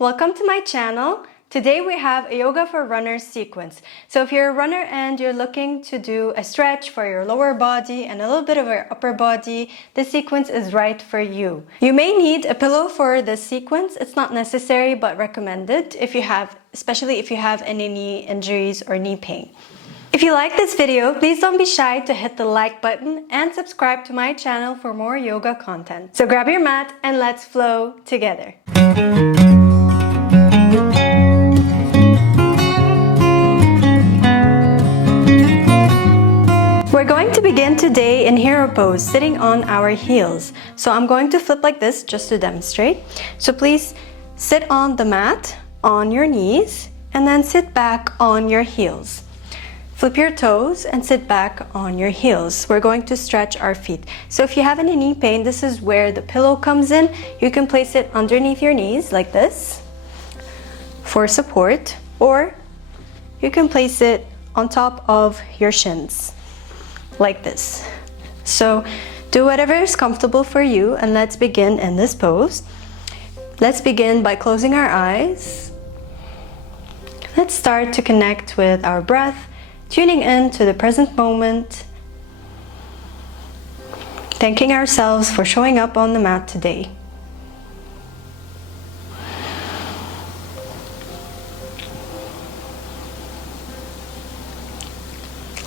welcome to my channel. Today we have a yoga for runners sequence. So if you're a runner and you're looking to do a stretch for your lower body and a little bit of your upper body, this sequence is right for you. You may need a pillow for this sequence. It's not necessary but recommended especially if you have any knee injuries or knee pain. If you like this video, please don't be shy to hit the like button and subscribe to my channel for more yoga content. So grab your mat and let's flow together. We're going to begin today in hero pose, sitting on our heels. So I'm going to flip like this just to demonstrate. So please sit on the mat on your knees and then sit back on your heels. Flip your toes and sit back on your heels. We're going to stretch our feet. So if you have any knee pain, this is where the pillow comes in. You can place it underneath your knees like this for support, or you can place it on top of your shins like this. So do whatever is comfortable for you, and let's begin in this pose. Let's begin by closing our eyes. Let's start to connect with our breath, tuning in to the present moment, thanking ourselves for showing up on the mat today.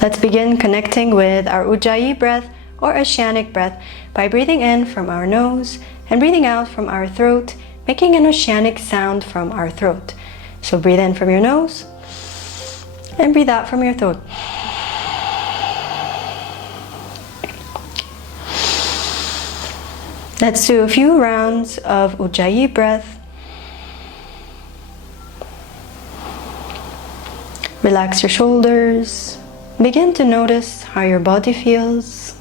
Let's begin connecting with our ujjayi breath or oceanic breath by breathing in from our nose and breathing out from our throat, making an oceanic sound from our throat. So breathe in from your nose and breathe out from your throat. Let's do a few rounds of ujjayi breath. Relax your shoulders. Begin to notice how your body feels.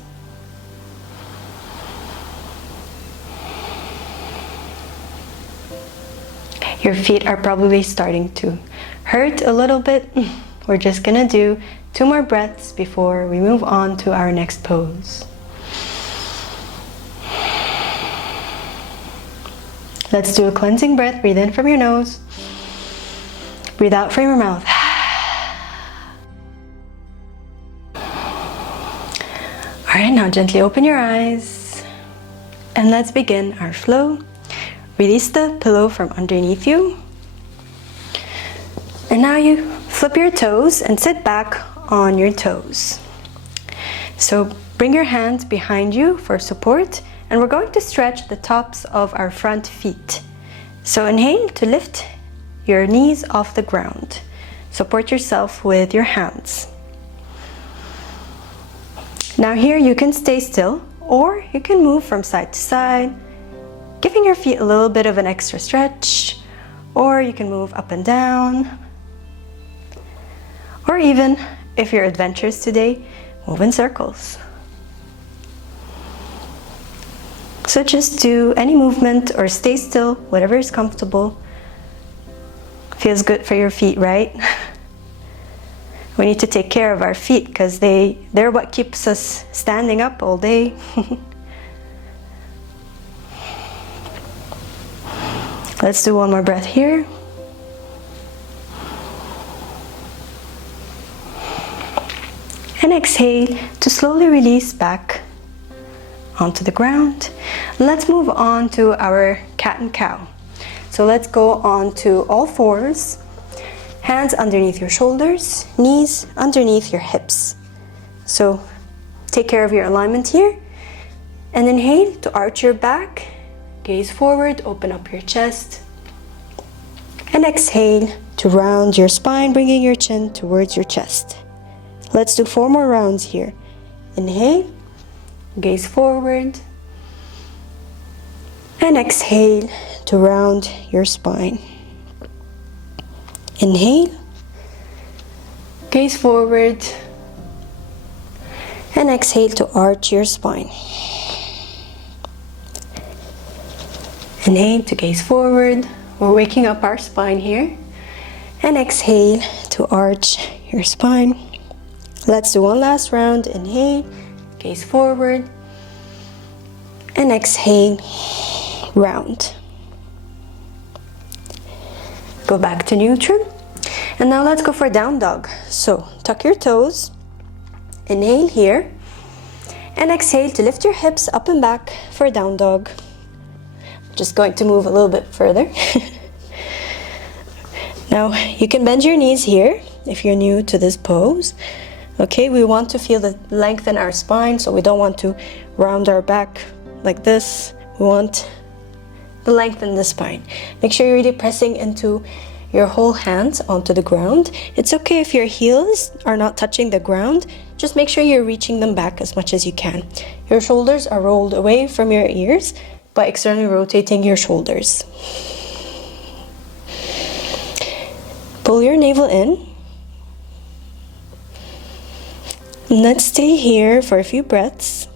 Your feet are probably starting to hurt a little bit. We're just gonna do 2 more breaths before we move on to our next pose. Let's do a cleansing breath. Breathe in from your nose. Breathe out from your mouth. Alright, now gently open your eyes and let's begin our flow. Release the pillow from underneath you. And now you flip your toes and sit back on your toes. So bring your hands behind you for support, and we're going to stretch the tops of our front feet. So inhale to lift your knees off the ground. Support yourself with your hands. Now here you can stay still, or you can move from side to side, giving your feet a little bit of an extra stretch, or you can move up and down. Or even, if you're adventurous today, move in circles. So just do any movement or stay still, whatever is comfortable. Feels good for your feet, right? We need to take care of our feet because they're what keeps us standing up all day. Let's do 1 more breath here. And exhale to slowly release back onto the ground. Let's move on to our cat and cow. So let's go on to all fours. Hands underneath your shoulders, knees underneath your hips. So take care of your alignment here. And inhale to arch your back, gaze forward, open up your chest. And exhale to round your spine, bringing your chin towards your chest. Let's do 4 more rounds here. Inhale, gaze forward, and exhale to round your spine. Inhale, gaze forward, and exhale to arch your spine. Inhale to gaze forward. We're waking up our spine here. And exhale to arch your spine. Let's do 1 last round. Inhale, gaze forward, and exhale, round. go back to neutral. And now let's go for down dog. So tuck your toes, inhale here, and exhale to lift your hips up and back for down dog. Just going to move a little bit further. Now you can bend your knees here if you're new to this pose. Okay, we want to feel the length in our spine, so we don't want to round our back like this. We want the length in the spine. Make sure you're really pressing into your whole hands onto the ground. It's okay if your heels are not touching the ground. Just make sure you're reaching them back as much as you can. Your shoulders are rolled away from your ears by externally rotating your shoulders. Pull your navel in. Let's stay here for a few breaths.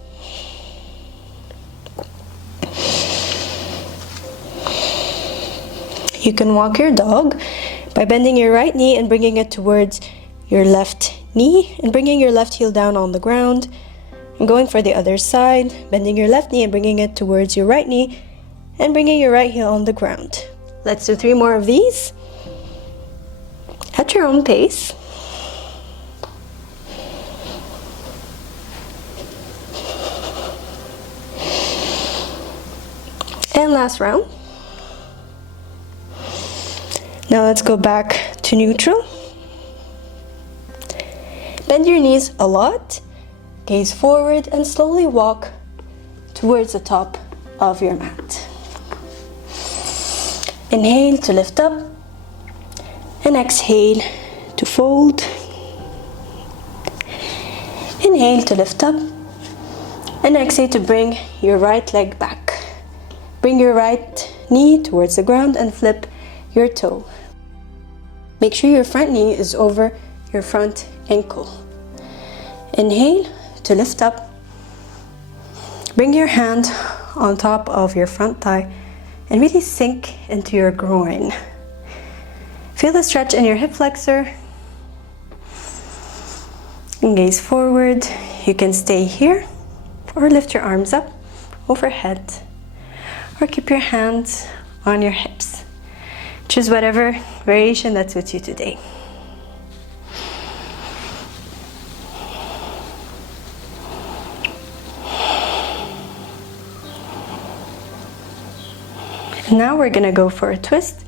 You can walk your dog by bending your right knee and bringing it towards your left knee and bringing your left heel down on the ground. And going for the other side, bending your left knee and bringing it towards your right knee and bringing your right heel on the ground. Let's do 3 more of these at your own pace. And last round. Now let's go back to neutral. Bend your knees a lot, gaze forward, and slowly walk towards the top of your mat. Inhale to lift up, and exhale to fold. Inhale to lift up, and exhale to bring your right leg back. Bring your right knee towards the ground and flip your toe. Make sure your front knee is over your front ankle. Inhale to lift up. Bring your hand on top of your front thigh and really sink into your groin. Feel the stretch in your hip flexor. And gaze forward. You can stay here or lift your arms up overhead or keep your hands on your hips. Choose whatever variation that suits you today. And now we're gonna go for a twist.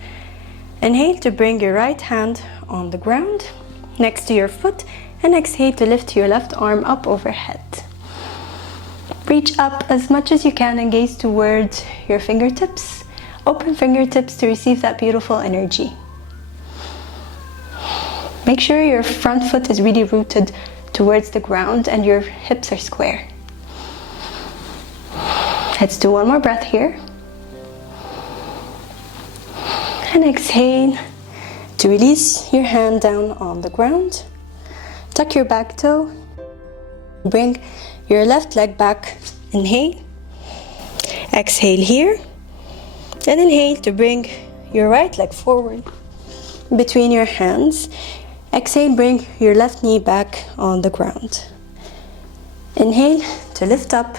Inhale to bring your right hand on the ground next to your foot and exhale to lift your left arm up overhead. Reach up as much as you can and gaze towards your fingertips. Open fingertips to receive that beautiful energy. Make sure your front foot is really rooted towards the ground and your hips are square. Let's do one more breath here. And exhale to release your hand down on the ground. Tuck your back toe. Bring your left leg back. Inhale. Exhale here. And inhale to bring your right leg forward between your hands. Exhale, bring your left knee back on the ground. Inhale to lift up,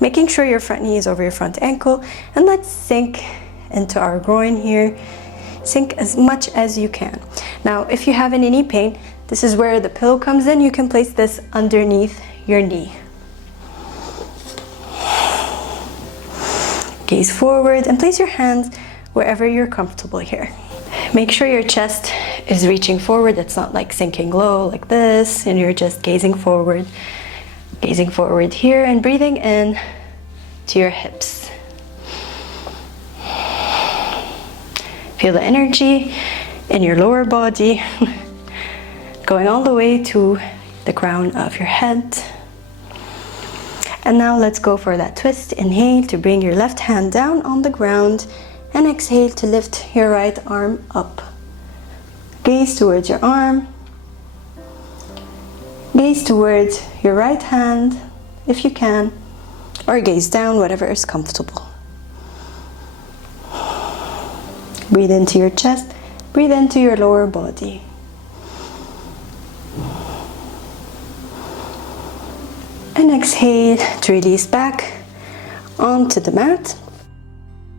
making sure your front knee is over your front ankle. And let's sink into our groin here. Sink as much as you can. Now, if you have any knee pain, this is where the pillow comes in. You can place this underneath your knee. Gaze forward and place your hands wherever you're comfortable here. Make sure your chest is reaching forward. It's not like sinking low like this, and you're just gazing forward here and breathing in to your hips. Feel the energy in your lower body going all the way to the crown of your head. And now let's go for that twist. Inhale to bring your left hand down on the ground and exhale to lift your right arm up. Gaze towards your arm. Gaze towards your right hand if you can, or gaze down, whatever is comfortable. Breathe into your chest, breathe into your lower body. And exhale to release back onto the mat.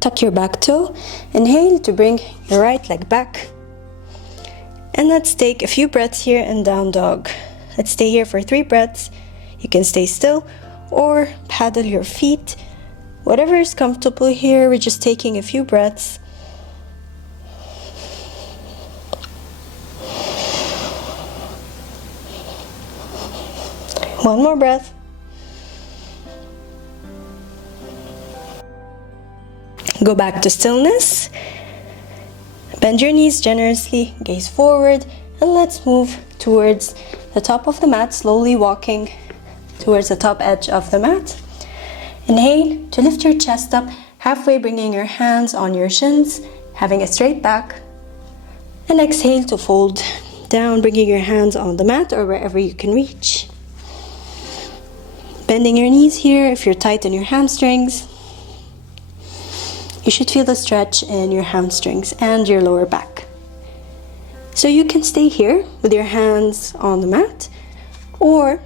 Tuck your back toe. Inhale to bring your right leg back. And let's take a few breaths here in down dog. Let's stay here for 3 breaths. You can stay still or paddle your feet. Whatever is comfortable here, we're just taking a few breaths. One more breath. Go back to stillness. Bend your knees generously, gaze forward, and let's move towards the top of the mat, slowly walking towards the top edge of the mat. Inhale to lift your chest up, halfway bringing your hands on your shins, having a straight back. And exhale to fold down, bringing your hands on the mat or wherever you can reach. Bending your knees here if you're tight in your hamstrings. You should feel the stretch in your hamstrings and your lower back. So you can stay here with your hands on the mat, or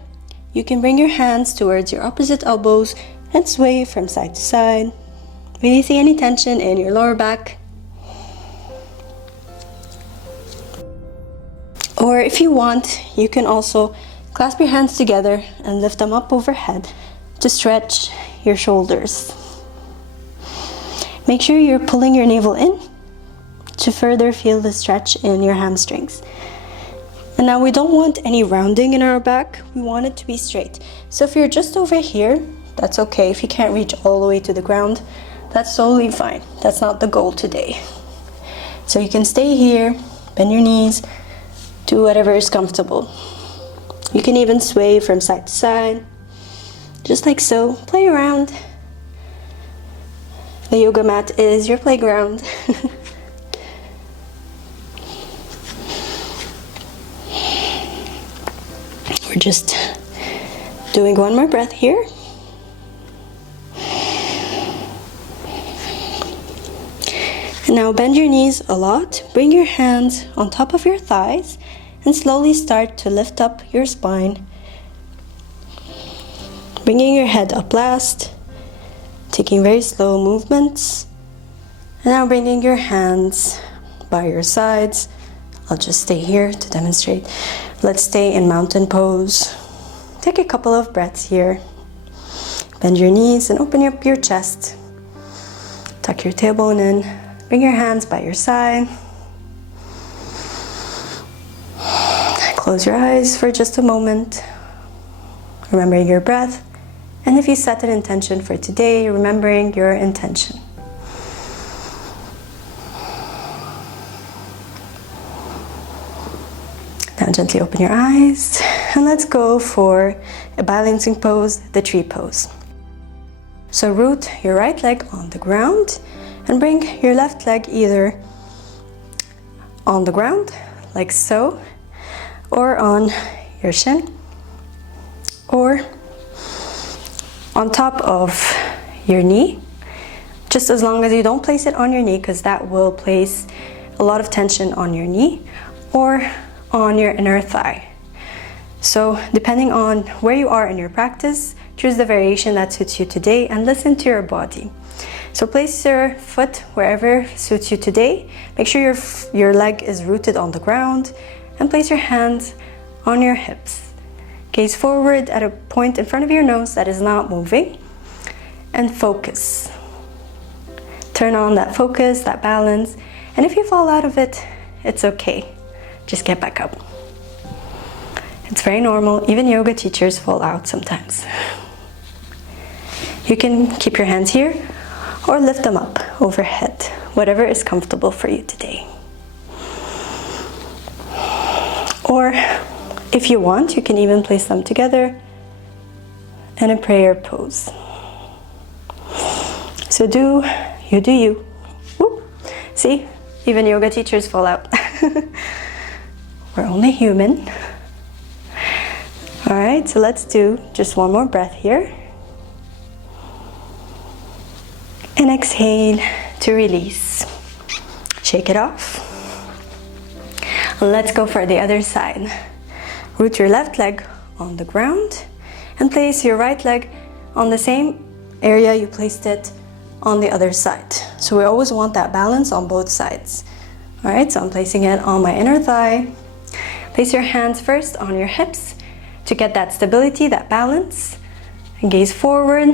you can bring your hands towards your opposite elbows and sway from side to side. Releasing any tension in your lower back. Or if you want, you can also clasp your hands together and lift them up overhead to stretch your shoulders. Make sure you're pulling your navel in to further feel the stretch in your hamstrings. And now we don't want any rounding in our back, we want it to be straight. So if you're just over here, that's okay. If you can't reach all the way to the ground, that's totally fine. That's not the goal today. So you can stay here, bend your knees, do whatever is comfortable. You can even sway from side to side, just like so. Play around. The yoga mat is your playground. We're just doing one more breath here. And now bend your knees a lot. Bring your hands on top of your thighs and slowly start to lift up your spine. Bringing your head up last. Taking very slow movements. And now bringing your hands by your sides. I'll just stay here to demonstrate. Let's stay in mountain pose. Take a couple of breaths here. Bend your knees and open up your chest. Tuck your tailbone in. Bring your hands by your side. Close your eyes for just a moment. Remembering your breath. And if you set an intention for today, remembering your intention. Now gently open your eyes and let's go for a balancing pose, the tree pose. So root your right leg on the ground and bring your left leg either on the ground, like so, or on your shin, or on top of your knee, just as long as you don't place it on your knee, because that will place a lot of tension on your knee, or on your inner thigh. So depending on where you are in your practice, choose the variation that suits you today and listen to your body. So place your foot wherever suits you today. Make sure your leg is rooted on the ground and place your hands on your hips. Gaze forward at a point in front of your nose that is not moving and focus. Turn on that focus, that balance, and if you fall out of it, it's okay. Just get back up. It's very normal. Even yoga teachers fall out sometimes. You can keep your hands here or lift them up overhead, whatever is comfortable for you today. Or if you want, you can even place them together in a prayer pose. So do you. Woo. See, even yoga teachers fall out. We're only human. All right, so let's do just one more breath here. And exhale to release. Shake it off. Let's go for the other side. Root your left leg on the ground and place your right leg on the same area you placed it on the other side. So we always want that balance on both sides. All right, so I'm placing it on my inner thigh. Place your hands first on your hips to get that stability, that balance. And gaze forward.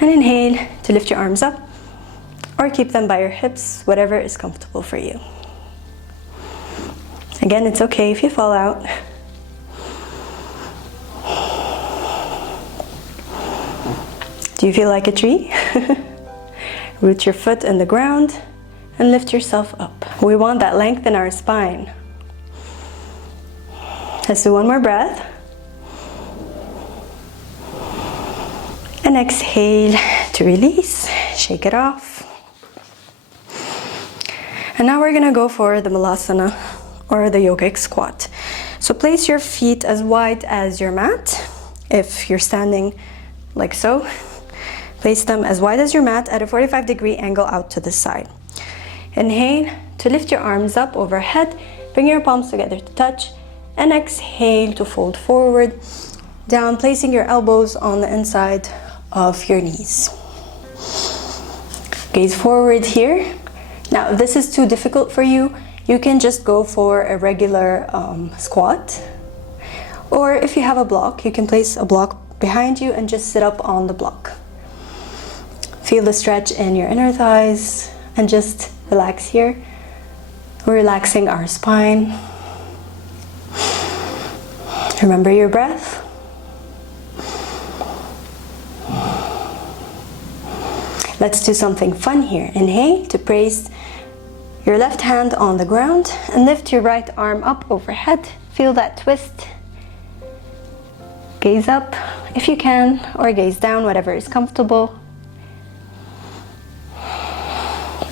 And inhale to lift your arms up or keep them by your hips, whatever is comfortable for you. Again, it's okay if you fall out. Do you feel like a tree? Root your foot in the ground and lift yourself up. We want that length in our spine. Let's do one more breath. And exhale to release, shake it off. And now we're gonna go for the malasana or the yogic squat. So place your feet as wide as your mat. If you're standing like so, place them as wide as your mat at a 45-degree angle out to the side. Inhale to lift your arms up overhead, bring your palms together to touch, and exhale to fold forward, down, placing your elbows on the inside of your knees. Gaze forward here. Now, if this is too difficult for you, you can just go for a regular squat. Or if you have a block, you can place a block behind you and just sit up on the block. Feel the stretch in your inner thighs and just relax here. We're relaxing our spine. Remember your breath. Let's do something fun here. Inhale to place your left hand on the ground and lift your right arm up overhead. Feel that twist. Gaze up if you can, or gaze down, whatever is comfortable.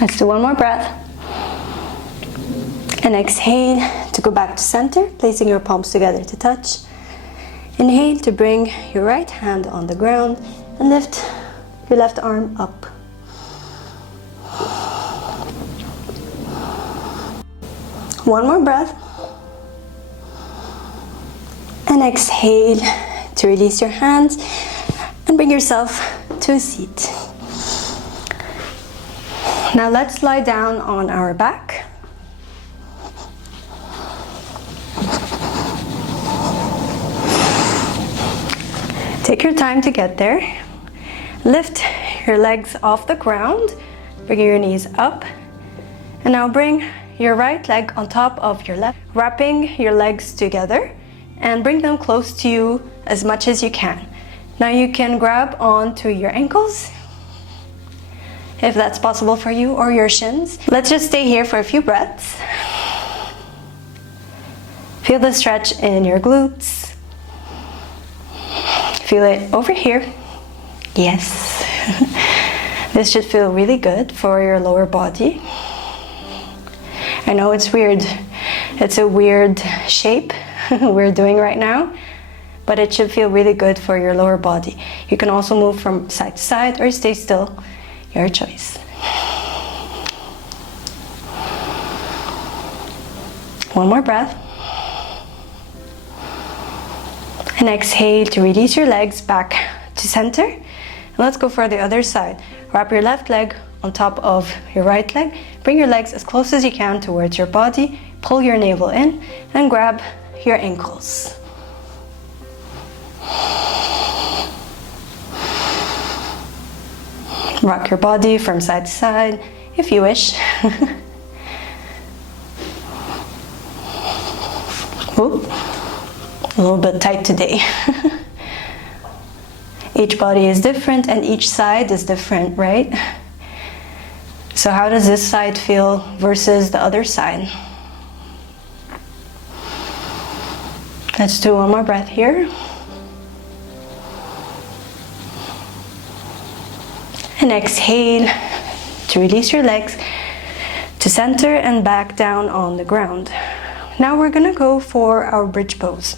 Let's do one more breath. And exhale to go back to center, placing your palms together to touch. Inhale to bring your right hand on the ground and lift your left arm up. One more breath. And exhale to release your hands and bring yourself to a seat. Now let's lie down on our back. Take your time to get there. Lift your legs off the ground, bring your knees up, and now bring your right leg on top of your left, wrapping your legs together and bring them close to you as much as you can. Now you can grab onto your ankles if that's possible for you, or your shins. Let's just stay here for a few breaths. Feel the stretch in your glutes. Feel it over here. Yes. This should feel really good for your lower body. I know it's weird. It's a weird shape we're doing right now, but it should feel really good for your lower body. You can also move from side to side or stay still, your choice. One more breath. And exhale to release your legs back to center. And let's go for the other side. Wrap your left leg on top of your right leg. Bring your legs as close as you can towards your body. Pull your navel in and grab your ankles. Rock your body from side to side if you wish. Ooh, a little bit tight today. Each body is different and each side is different, right? So how does this side feel versus the other side? Let's do one more breath here. And exhale to release your legs to center and back down on the ground. Now we're gonna go for our bridge pose.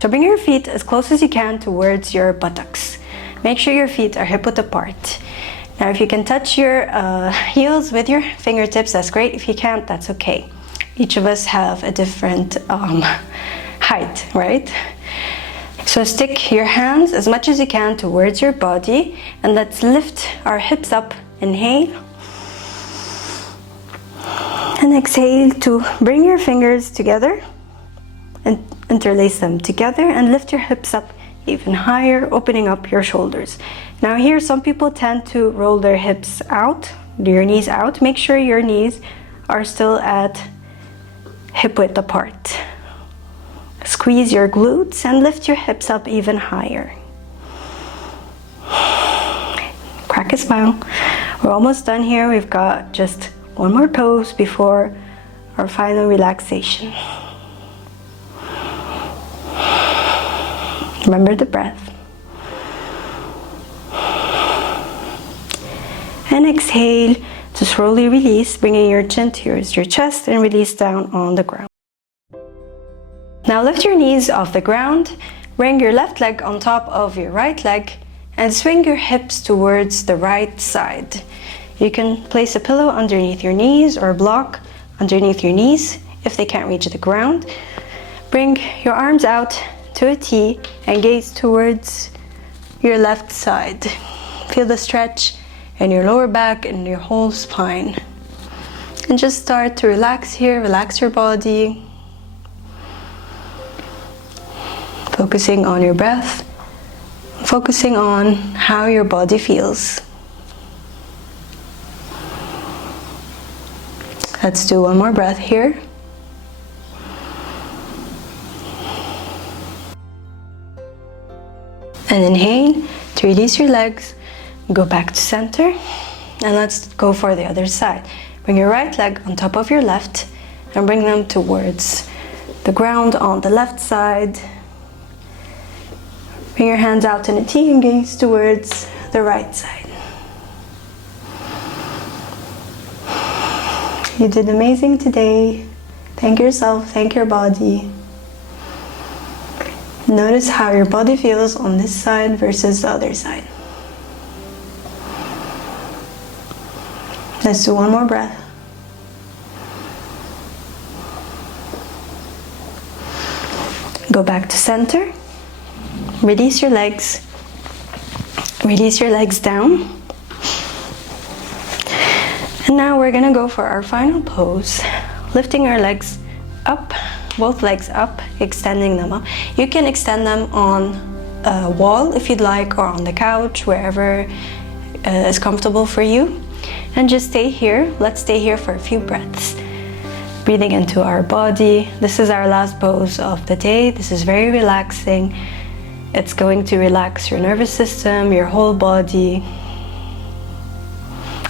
So bring your feet as close as you can towards your buttocks. Make sure your feet are hip-width apart. Now if you can touch your heels with your fingertips, that's great. If you can't, that's okay. Each of us have a different height, right? So stick your hands as much as you can towards your body, and let's lift our hips up. Inhale. And exhale to bring your fingers together and interlace them together and lift your hips up even higher, opening up your shoulders. Now here, some people tend to roll their hips out, your knees out. Make sure your knees are still at hip width apart. Squeeze your glutes and lift your hips up even higher. Crack a smile. We're almost done here. We've got just one more pose before our final relaxation. Remember the breath. And exhale to slowly release, bringing your chin towards your chest and release down on the ground. Now lift your knees off the ground, bring your left leg on top of your right leg, and swing your hips towards the right side. You can place a pillow underneath your knees or a block underneath your knees if they can't reach the ground. Bring your arms out to a T and gaze towards your left side. Feel the stretch in your lower back and your whole spine. And just start to relax here, relax your body. Focusing on your breath, focusing on how your body feels. Let's do one more breath here. And inhale to release your legs, go back to center, and let's go for the other side. Bring your right leg on top of your left and bring them towards the ground on the left side. Bring your hands out in a T and gaze towards the right side. You did amazing today. Thank yourself, thank your body. Notice how your body feels on this side versus the other side. Let's do one more breath. Go back to center. Release your legs. Release your legs down. And now we're gonna go for our final pose, lifting our legs up, both legs up, extending them up. You can extend them on a wall if you'd like, or on the couch, wherever is comfortable for you. And just stay here. Let's stay here for a few breaths. Breathing into our body. This is our last pose of the day. This is very relaxing. It's going to relax your nervous system, your whole body.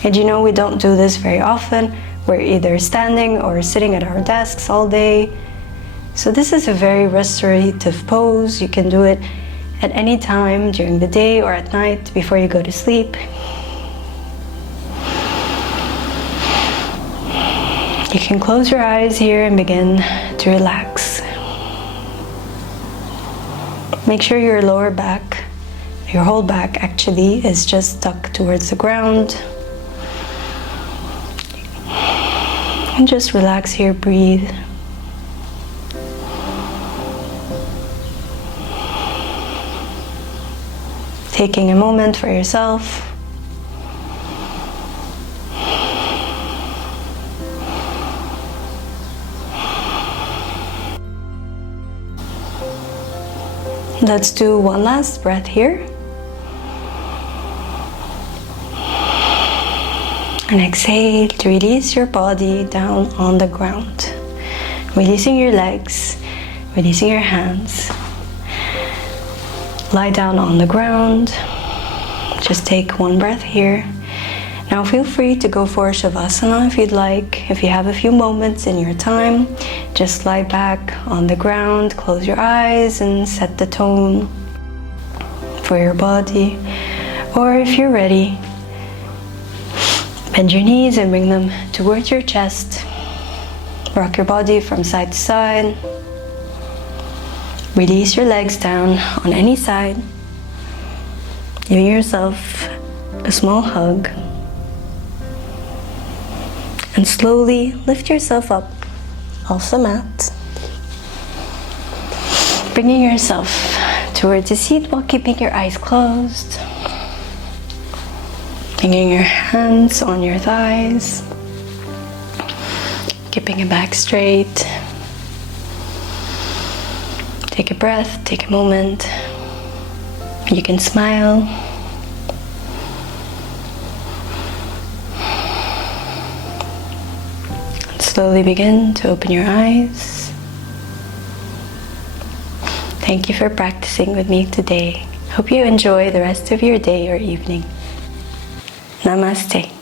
And you know, we don't do this very often. We're either standing or sitting at our desks all day. So this is a very restorative pose. You can do it at any time during the day or at night before you go to sleep. You can close your eyes here and begin to relax. Make sure your lower back, your whole back actually, is just tucked towards the ground. And just relax here, breathe. Taking a moment for yourself. Let's do one last breath here. And exhale to release your body down on the ground. Releasing your legs, releasing your hands. Lie down on the ground. Just take one breath here. Now feel free to go for shavasana if you'd like. If you have a few moments in your time, just lie back on the ground, close your eyes and set the tone for your body. Or if you're ready, bend your knees and bring them towards your chest. Rock your body from side to side. Release your legs down on any side. Give yourself a small hug. And slowly lift yourself up off the mat. Bringing yourself towards the seat while keeping your eyes closed. Bringing your hands on your thighs. Keeping your back straight. Take a breath, take a moment. You can smile. And slowly begin to open your eyes. Thank you for practicing with me today. Hope you enjoy the rest of your day or evening. Namaste.